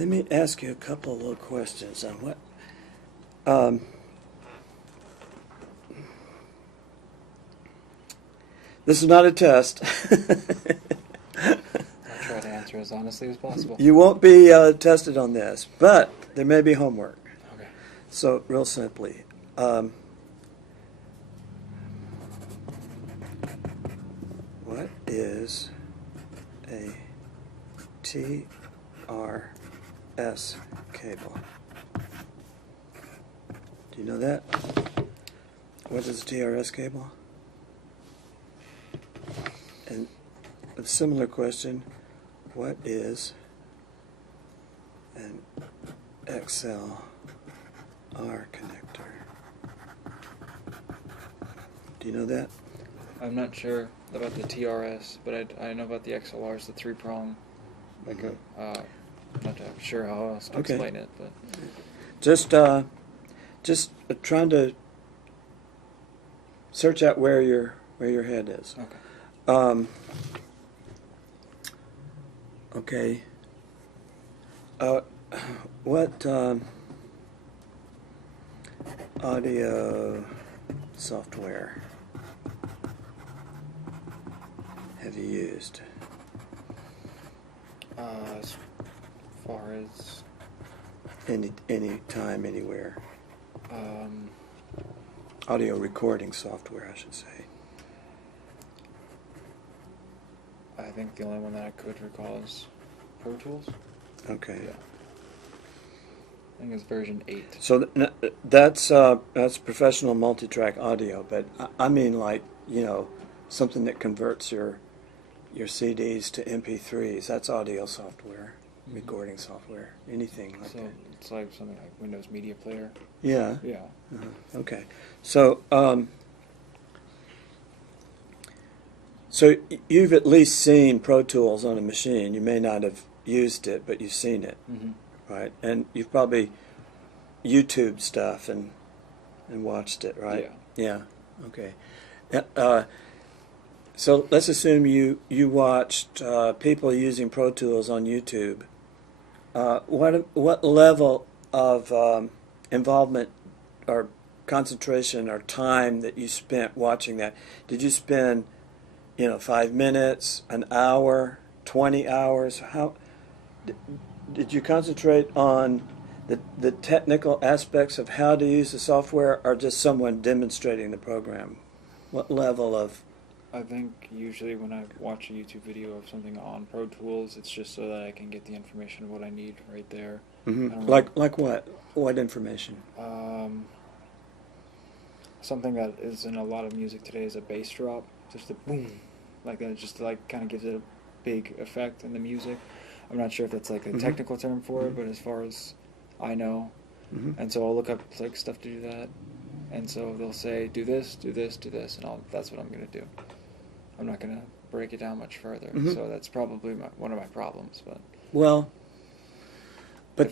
Let me ask you a couple of little questions on what. Um, this is not a test. I'll try to answer as honestly as possible. You won't be tested on this, but there may be homework. Okay. So, real simply, what is a TRS cable? Do you know that? What is a TRS cable? And a similar question, what is an XLR connector? Do you know that? I'm not sure about the TRS, but I know about the XLRs, the three-prong. Like not sure how else to explain it, but Just trying to search out where your head is. okay. Okay. What audio software have you used? As far as Any time, anywhere. um, Audio recording software, I should say. I think the only one that I could recall is Pro Tools. Okay. Yeah. I think it's version 8. So that's professional multi-track audio, but I mean, like, something that converts your CDs to MP3s. That's audio software, recording software, anything like So that. it's like something like Windows Media Player. Yeah. Yeah. Okay. So so you've at least seen Pro Tools on a machine. You may not have used it, but you've seen it, right? And you've probably YouTube stuff and watched it, right? Yeah. Yeah. Okay. So let's assume you watched people using Pro Tools on YouTube. What level of involvement or concentration or time that you spent watching that? Did you spend 5 minutes, an hour, 20 hours? How did you concentrate on the technical aspects of how to use the software, or just someone demonstrating the program? What level of? I think usually when I watch a YouTube video of something on Pro Tools, it's just so that I can get the information of what I need right there. Mm-hmm. Like what? What information? Something that is in a lot of music today is a bass drop, just a boom, like that. Just like kind of gives it a big effect in the music. I'm not sure if that's like a technical term for it, but as far as I know, and so I'll look up like stuff to do that, and so they'll say do this, do this, do this, and that's what I'm gonna do. I'm not gonna break it down much further, so that's probably one of my problems. But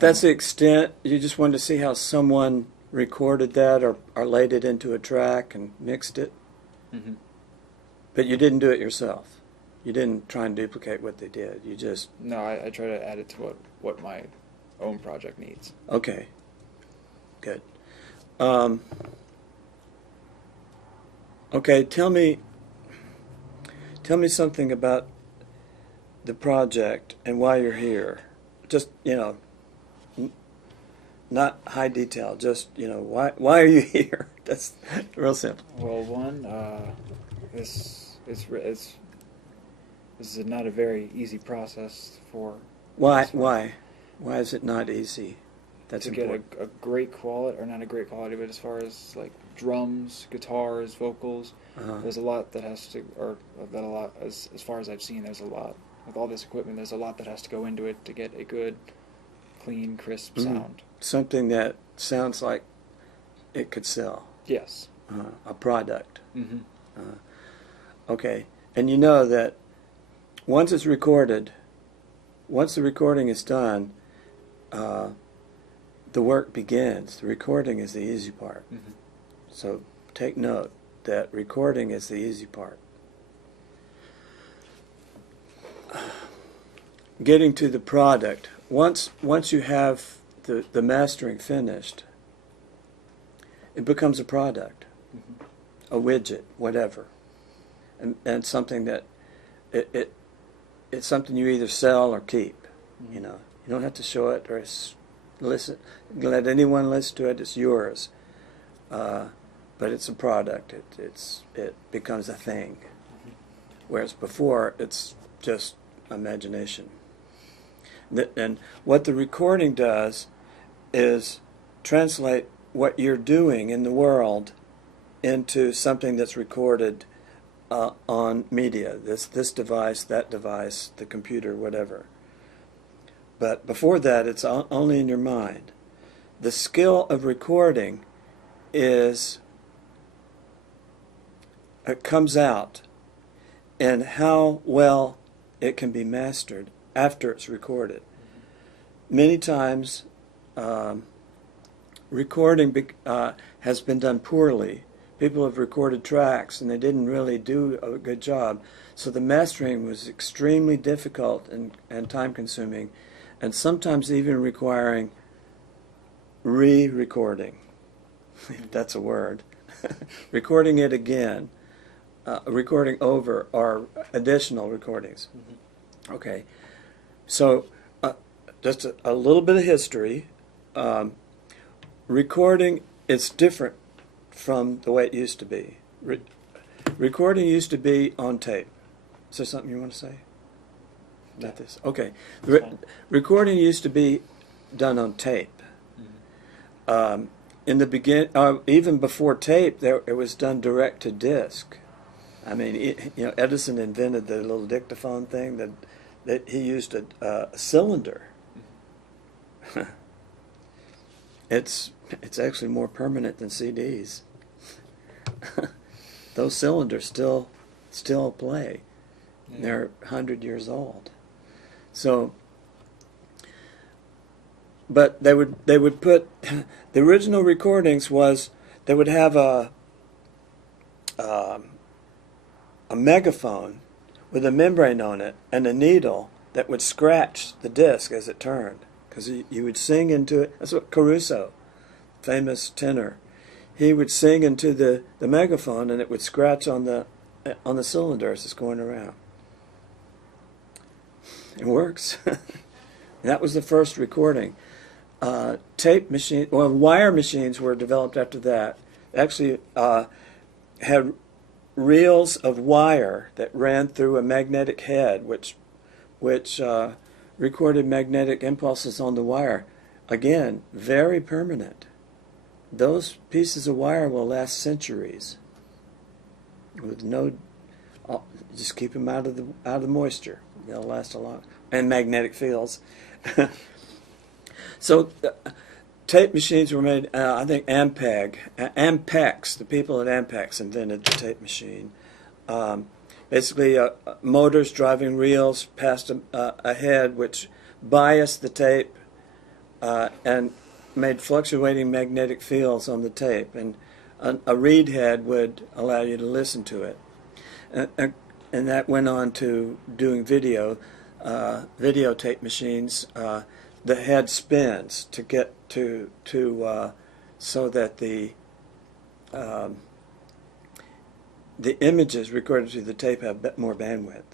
that's the extent. You just wanted to see how someone recorded that or laid it into a track and mixed it. But you didn't do it yourself. You didn't try and duplicate what they did. You just... No, I try to add it to what my own project needs. Okay. Good. Okay, tell me something about the project and why you're here. Just, not high detail, just, why are you here? That's real simple. Well, one, this is not a very easy process for... Why is it not easy? That's to important. get a great quality, or not a great quality, but as far as like drums, guitars, vocals, there's a lot that has to, as far as I've seen, there's a lot. With all this equipment, there's a lot that has to go into it to get a good, clean, crisp sound. Something that sounds like it could sell. Yes. A product. Okay. And you know that once the recording is done, the work begins. The recording is the easy part. So take note that recording is the easy part. Getting to the product, once you have the mastering finished, it becomes a product, a widget, whatever, and something that it's something you either sell or keep. You know, you don't have to show it or listen. Let anyone listen to it. It's yours, but it's a product. It becomes a thing, whereas before it's just imagination. And what the recording does is translate what you're doing in the world into something that's recorded on media. This device, that device, the computer, whatever. But before that, it's only in your mind. The skill of recording it comes out in how well it can be mastered after it's recorded. Many times, recording has been done poorly. People have recorded tracks and they didn't really do a good job. So the mastering was extremely difficult and time-consuming, and sometimes even requiring re-recording, if that's a word. Recording it again, recording over, or additional recordings. Okay, so just a little bit of history. Recording, it's different from the way it used to be. Recording used to be on tape. Is there something you want to say? Not this. Okay. Recording used to be done on tape. In the even before tape, it was done direct to disc. I mean, Edison invented the little dictaphone thing that he used a cylinder. It's actually more permanent than CDs. Those cylinders still play. Yeah. They're 100 years old. So, but they would put the original recordings was they would have a megaphone with a membrane on it and a needle that would scratch the disc as it turned, because you would sing into it. That's what Caruso, famous tenor, he would sing into the megaphone and it would scratch on the cylinder as it's going around. It works. That was the first recording. Tape machine, well, wire machines were developed after that. Actually, had reels of wire that ran through a magnetic head, which recorded magnetic impulses on the wire. Again, very permanent. Those pieces of wire will last centuries. With just keep them out of the moisture. They'll last a lot. And magnetic fields. So tape machines were made. I think Ampex. The people at Ampex invented the tape machine. Basically, motors driving reels past a head, which biased the tape and made fluctuating magnetic fields on the tape, and a reed head would allow you to listen to it, and that went on to doing videotape machines. The head spins to get to so that the images recorded through the tape have more bandwidth.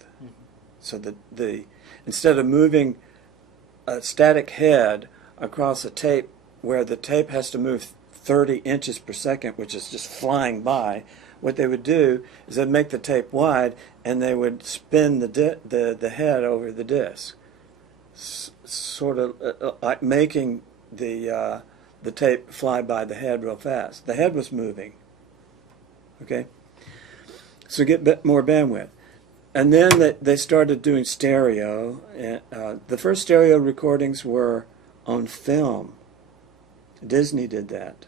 So the instead of moving a static head across a tape where the tape has to move 30 inches per second, which is just flying by, what they would do is they'd make the tape wide and they would spin the head over the disc, sort of like making the tape fly by the head real fast. The head was moving. Okay, so get a bit more bandwidth. And then they started doing stereo. The first stereo recordings were on film. Disney did that.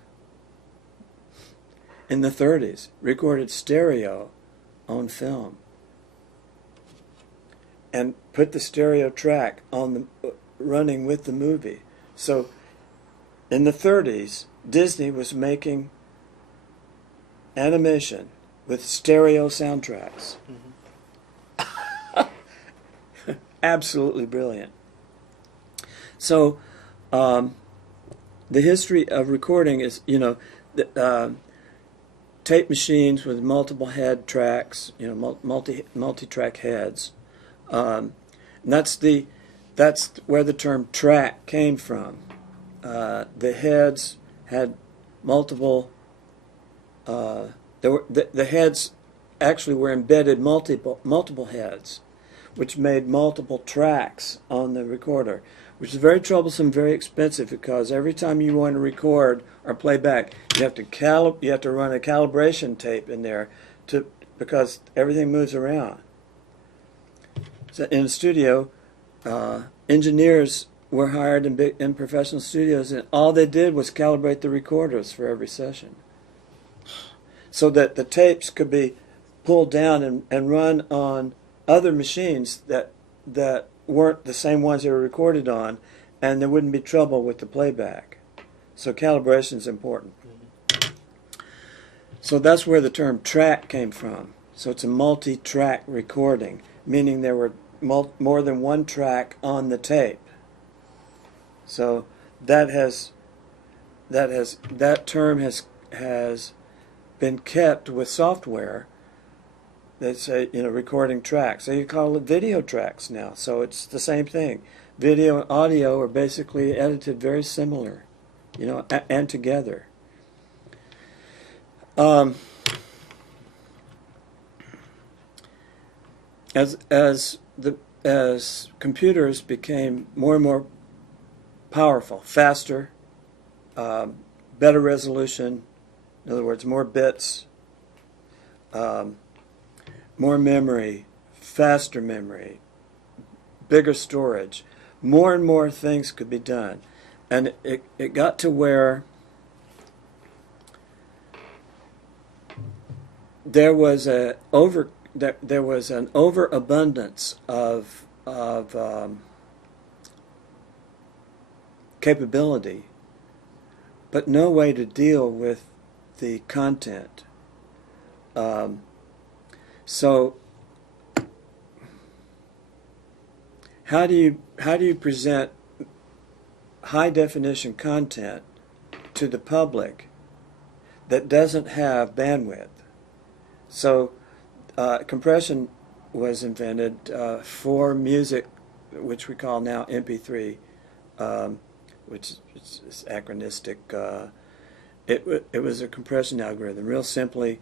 In the 30s, recorded stereo on film. And put the stereo track on running with the movie. So in the 30s, Disney was making animation with stereo soundtracks. Absolutely brilliant. So the history of recording is, tape machines with multiple head tracks, multi-track heads. And that's where the term track came from. The heads had multiple. The heads actually were embedded multiple heads, which made multiple tracks on the recorder, which is very troublesome, very expensive, because every time you want to record or play back, you have to run a calibration tape in there because everything moves around. So in a studio, engineers were hired in professional studios, and all they did was calibrate the recorders for every session, so that the tapes could be pulled down and run on other machines that weren't the same ones they were recorded on, and there wouldn't be trouble with the playback. So calibration is important. So that's where the term track came from. So it's a multi-track recording, meaning there were more than one track on the tape. So that term has been kept with software. They say, recording tracks. So you call it video tracks now. So it's the same thing. Video and audio are basically edited very similar, and together. As computers became more and more powerful, faster, better resolution, in other words, more bits, more memory, faster memory, bigger storage, more and more things could be done. And it got to where there was an overabundance of capability, but no way to deal with the content. So how do you present high definition content to the public that doesn't have bandwidth? So compression was invented for music, which we call now MP3, which is acronistic. It was a compression algorithm. Real simply,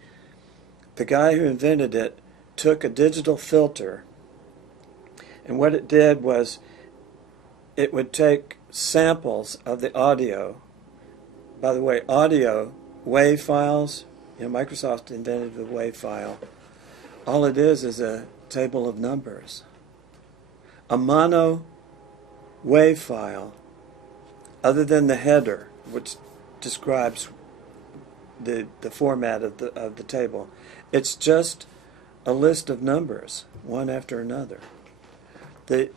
the guy who invented it took a digital filter, and what it did was it would take samples of the audio. By the way, audio, WAV files, Microsoft invented the WAV file. All it is a table of numbers. A mono WAV file, other than the header, which describes the format of the table, it's just a list of numbers, one after another. The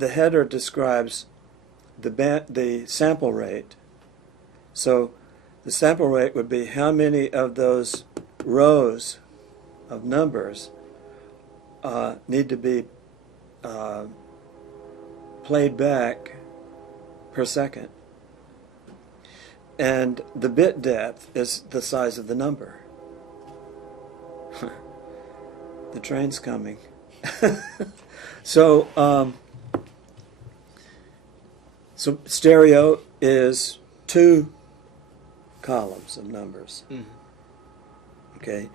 header describes the sample rate. So the sample rate would be how many of those rows of numbers need to be played back per second. And the bit depth is the size of the number. The train's coming. So stereo is 2 columns of numbers. Mm-hmm. Okay.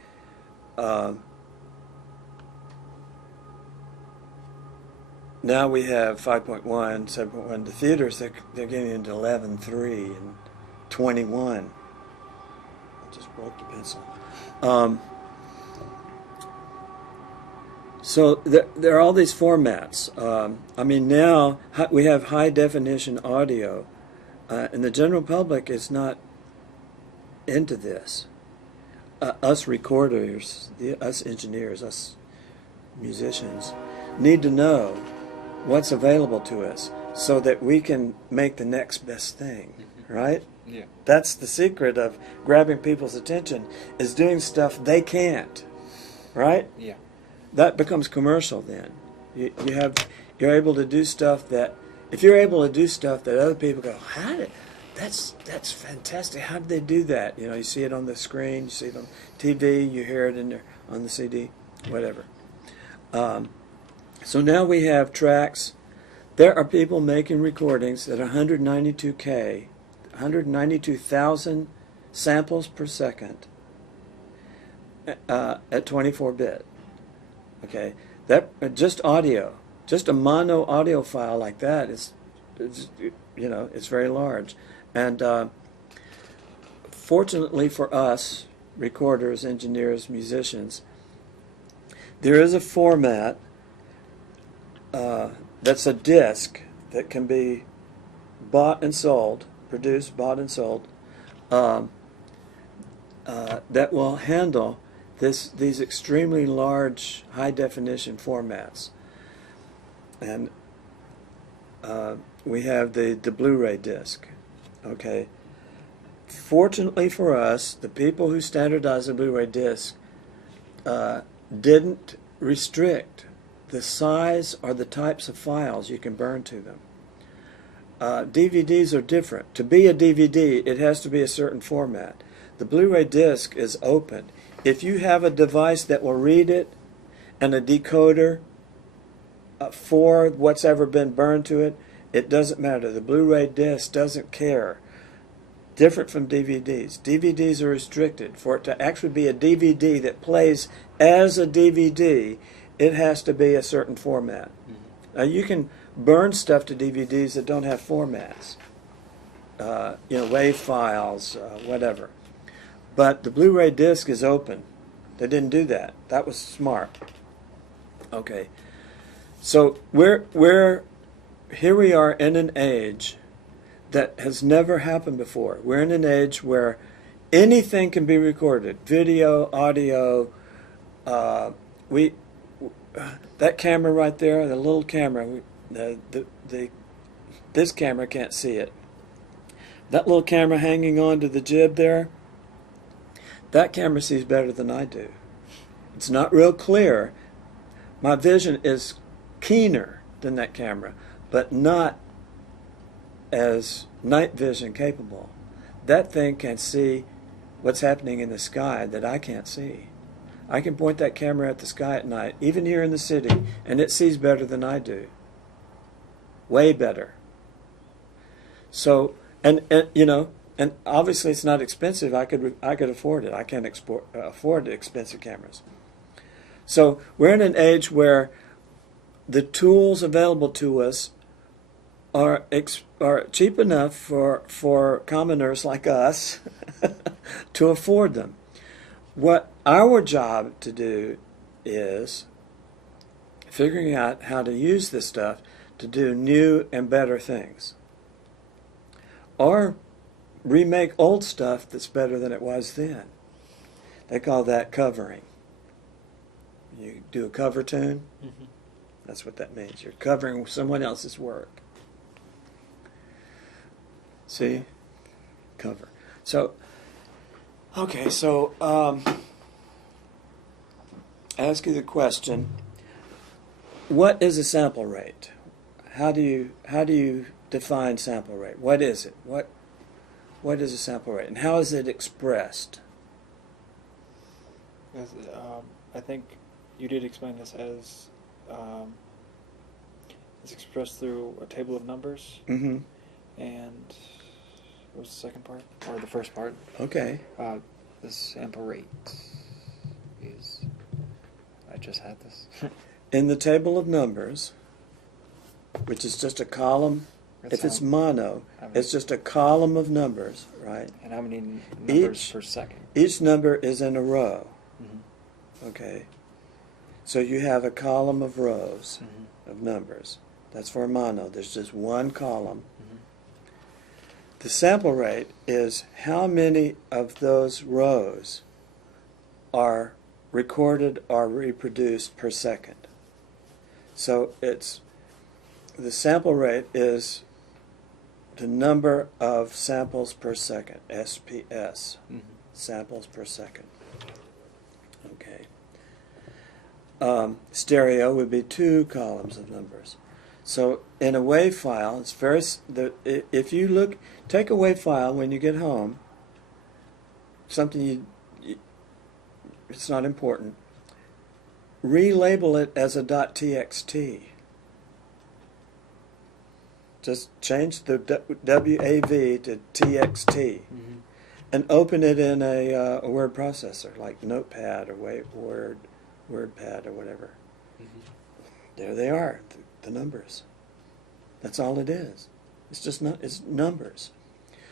Now we have 5.1, 7.1. The theaters, they're getting into 11.3 and 21. I just broke the pencil. So there are all these formats. Now we have high definition audio, and the general public is not into this. Us recorders, us engineers, us musicians need to know what's available to us so that we can make the next best thing, right? Yeah. That's the secret of grabbing people's attention, is doing stuff they can't, right? Yeah. That becomes commercial then. You're able to do stuff that if you're able to do stuff that other people go, that's fantastic. How did they do that? You know, you see it on the screen, you see it on TV, you hear it in there on the CD, whatever. So now we have tracks. There are people making recordings at 192K, 192,000 samples per second at 24-bit. Okay, that just audio, just a mono audio file like that is you know, it's very large. And fortunately for us, recorders, engineers, musicians, there is a format that's a disc that can be bought and sold, produced, bought and sold, that will handle these extremely large, high-definition formats. And we have the Blu-ray disc. Okay. Fortunately for us, the people who standardized the Blu-ray disc didn't restrict the size or the types of files you can burn to them. DVDs are different. To be a DVD, it has to be a certain format. The Blu-ray disc is open. If you have a device that will read it and a decoder for what's ever been burned to it, it doesn't matter. The Blu-ray disc doesn't care. Different from DVDs. DVDs are restricted. For it to actually be a DVD that plays as a DVD, it has to be a certain format. Now you can burn stuff to DVDs that don't have formats. You know, WAV files, whatever. But the Blu-ray disc is open. They didn't do that. That was smart. Okay. So here we are in an age that has never happened before. We're in an age where anything can be recorded. Video, audio, that camera right there, the little camera, this camera can't see it. That little camera hanging on to the jib there, that camera sees better than I do. It's not real clear. My vision is keener than that camera, but not as night vision capable. That thing can see what's happening in the sky that I can't see. I can point that camera at the sky at night, even here in the city, and it sees better than I do. Way better. So, and you know, and obviously it's not expensive. I could afford it. I can't afford expensive cameras. So we're in an age where the tools available to us are cheap enough for commoners like us to afford them. What our job to do is figuring out how to use this stuff to do new and better things. Or remake old stuff that's better than it was then. They call that covering. You do a cover tune. Mm-hmm. That's what that means. You're covering someone else's work. See? Cover. So, okay, so ask you the question, what is a sample rate? How do you define sample rate? What is it? What is a sample rate, and how is it expressed? I think you did explain this as it's expressed through a table of numbers. Mm-hmm. And what was the second part, or the first part? Okay. The sample rate is. I just had this. In the table of numbers, which is just a column. If it's mono, it's just a column of numbers, right? And how many numbers per second? Each number is in a row. Mm-hmm. Okay. So you have a column of rows of numbers. That's for mono. There's just one column. Mm-hmm. The sample rate is how many of those rows are recorded or reproduced per second. So the sample rate is the number of samples per second, SPS, samples per second. Okay. Stereo would be two columns of numbers. So in a WAV file, it's very if you take a WAV file when you get home, something it's not important. Relabel it as a .txt. Just change the WAV to TXT, and open it in a word processor like Notepad or WordPad or whatever. There they are, the numbers. That's all it is. It's just it's numbers.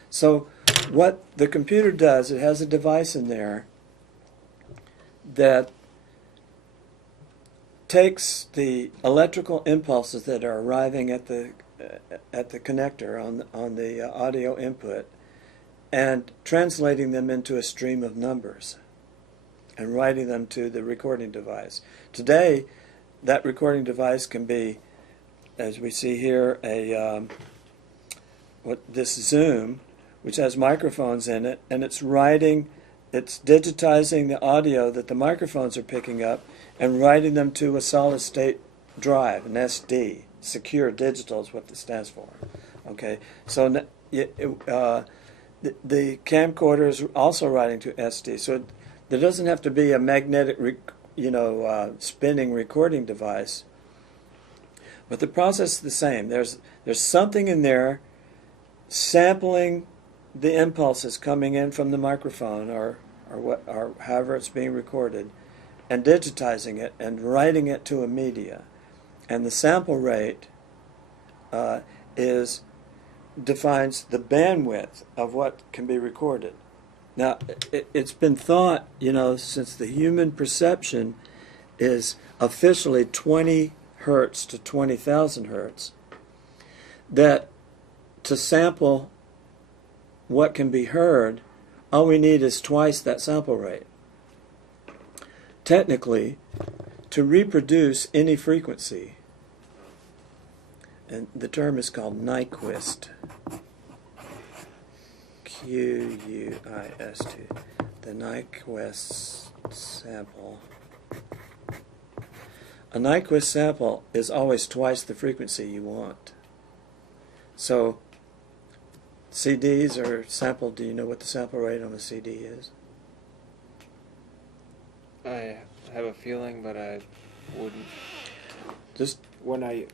So what the computer does, it has a device in there that takes the electrical impulses that are arriving at the connector on the audio input and translating them into a stream of numbers and writing them to the recording device. Today, that recording device can be, as we see here, this Zoom, which has microphones in it, and it's digitizing the audio that the microphones are picking up and writing them to a solid-state drive, an SD. Secure digital is what this stands for. Okay, so the camcorder is also writing to SD. So there doesn't have to be a magnetic, spinning recording device. But the process is the same. There's something in there sampling the impulses coming in from the microphone or however it's being recorded, and digitizing it and writing it to a media. And the sample rate defines the bandwidth of what can be recorded. Now, it's been thought, since the human perception is officially 20 hertz to 20,000 hertz, that to sample what can be heard, all we need is twice that sample rate. Technically, to reproduce any frequency, and the term is called Nyquist, Quist, the Nyquist sample. A Nyquist sample is always twice the frequency you want. So CDs are sampled. Do you know what the sample rate on a CD is? I have a feeling, but I wouldn't. Just when I'm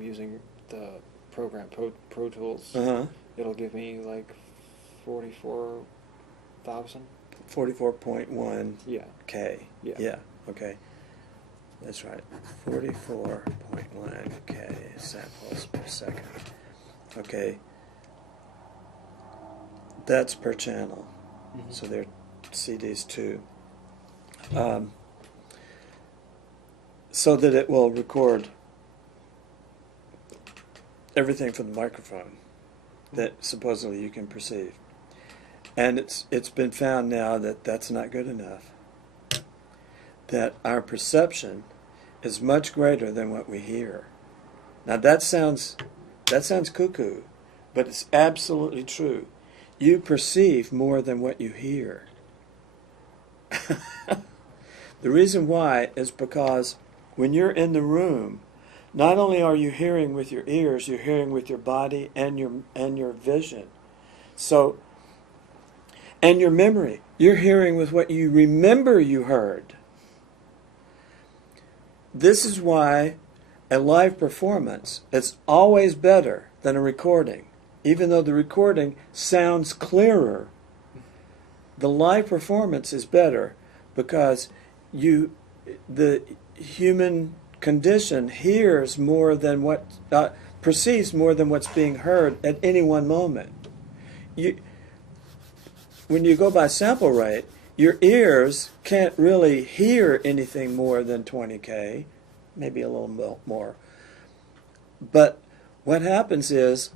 using the program Pro Tools, it'll give me like 44,000. 44.1 K. Yeah. Okay. That's right. 44.1 K samples per second. Okay. That's per channel. So they're CDs too. So that it will record everything from the microphone that supposedly you can perceive. And it's been found now that that's not good enough. That our perception is much greater than what we hear. Now that sounds cuckoo, but it's absolutely true. You perceive more than what you hear. The reason why is because when you're in the room, not only are you hearing with your ears, you're hearing with your body and your vision. So, and your memory. You're hearing with what you remember you heard. This is why a live performance is always better than a recording. Even though the recording sounds clearer, the live performance is better because the human condition hears more than what perceives more than what's being heard at any one moment. When you go by sample rate, your ears can't really hear anything more than 20K, maybe a little more. But what happens is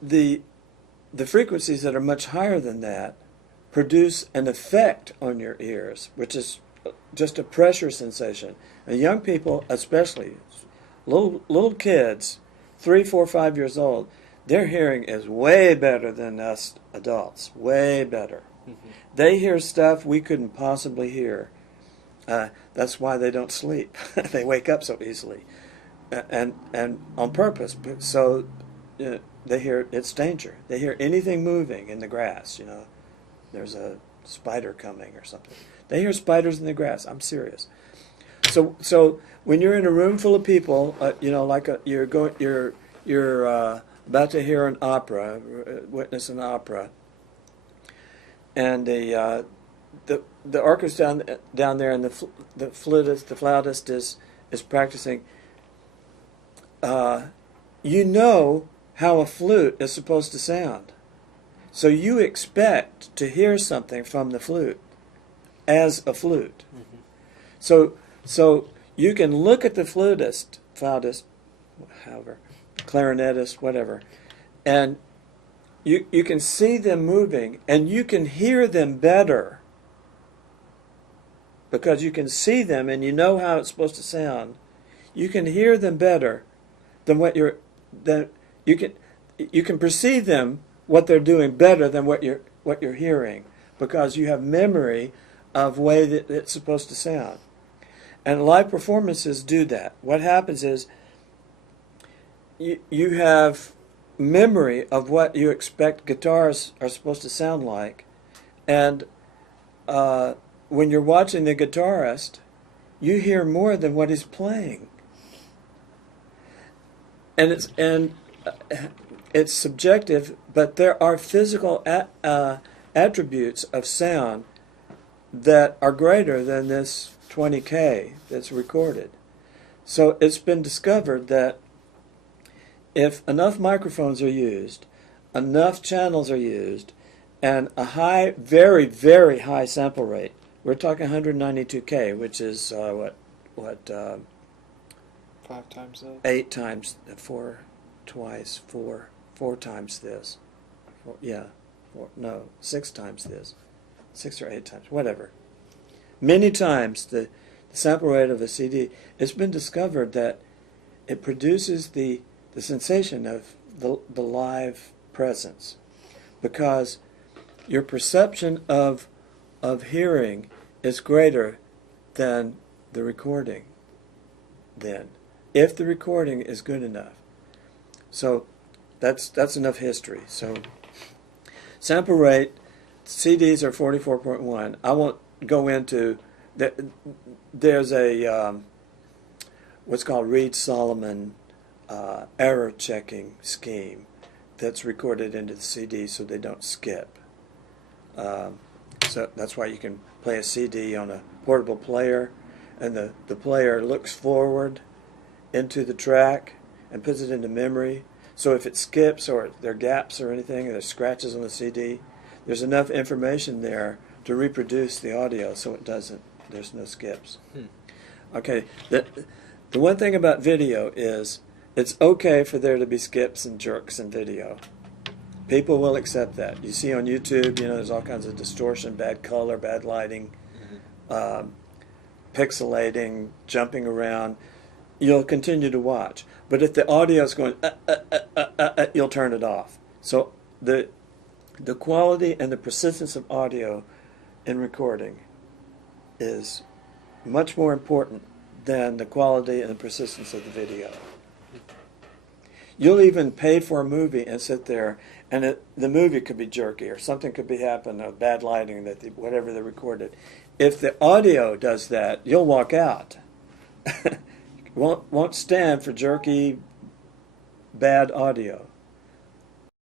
the frequencies that are much higher than that produce an effect on your ears, which is just a pressure sensation. And young people, especially little kids, 3, 4, 5 years old, their hearing is way better than us adults, way better. They hear stuff we couldn't possibly hear. That's why they don't sleep. They wake up so easily, and on purpose. So they hear it's danger. They hear anything moving in the grass. You know, there's a spider coming or something. They hear spiders in the grass. I'm serious. So when you're in a room full of people, you know, like you're about to hear an opera, witness an opera, and the orchestra down there, and the flautist is practicing. You know how a flute is supposed to sound, so you expect to hear something from the flute as a flute. Mm-hmm. So you can look at the flautist, however, clarinetist, whatever, and you can see them moving, and you can hear them better because you can see them and you know how it's supposed to sound. You can hear them better than you can perceive them, what they're doing, better than what you're hearing, because you have memory of way that it's supposed to sound. And live performances do that. What happens is you have memory of what you expect guitars are supposed to sound like, and when you're watching the guitarist, you hear more than what he's playing. And it's subjective, but there are physical attributes of sound that are greater than this 20K that's recorded. So it's been discovered that if enough microphones are used, enough channels are used, and a high, very, very high sample rate, we're talking 192K, which is what 5 times that? 8 times, 4 times this. 6 times this. 6 or 8 times, whatever. Many times the sample rate of a CD. It's been discovered that it produces the sensation of the live presence, because your perception of hearing is greater than the recording then, if the recording is good enough. So that's enough history. So sample rate, CDs are 44.1. I won't go into that. There's a what's called Reed-Solomon error checking scheme that's recorded into the CD so they don't skip. So that's why you can play a CD on a portable player, and the player looks forward into the track and puts it into memory. So if it skips, or there are gaps or anything, or there's scratches on the CD, there's enough information there to reproduce the audio so it doesn't, there's no skips. Okay, the one thing about video is it's okay for there to be skips and jerks in video. People will accept that. You see on YouTube, you know, there's all kinds of distortion, bad color, bad lighting, pixelating, jumping around. You'll continue to watch. But if the audio is going, you'll turn it off. So the quality and the persistence of audio in recording is much more important than the quality and the persistence of the video. You'll even pay for a movie and sit there, and the movie could be jerky, or something could be happening, bad lighting, whatever they recorded. If the audio does that, you'll walk out. won't stand for jerky, bad audio.